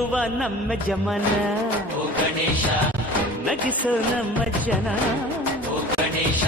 ನಮ್ಮ ಜಮನ ಓ ಗಣೇಶ ನಗಿಸೋ ನಮ್ಮ ಜನ ಓ ಗಣೇಶ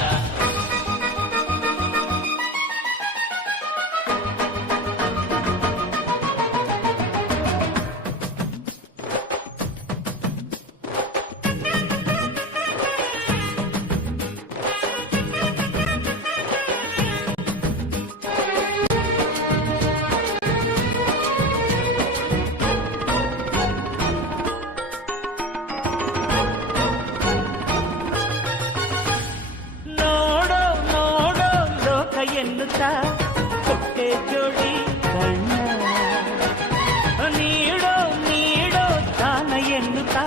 ఒకే జోడి కన్నా. నీడో నీడో తాన ఎన్నుతా.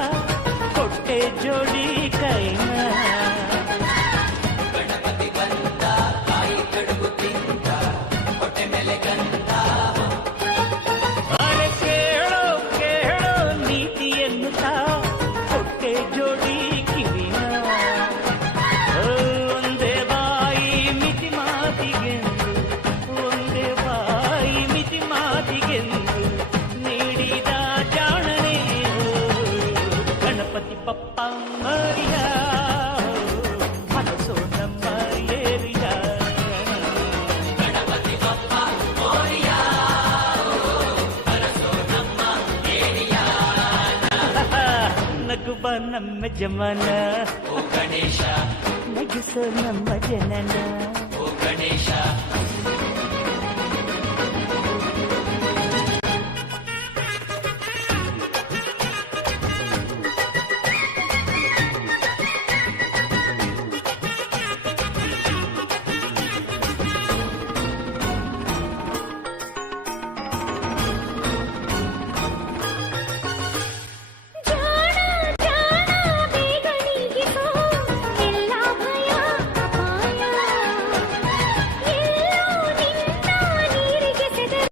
కొట్టే జోడి కైనా. ನಮ್ಮ ಜಮನ. ಓ ಗಣೇಶ. ನಗಿಸೋ ನಮ್ಮ ಜನನ. ಓ ಗಣೇಶ.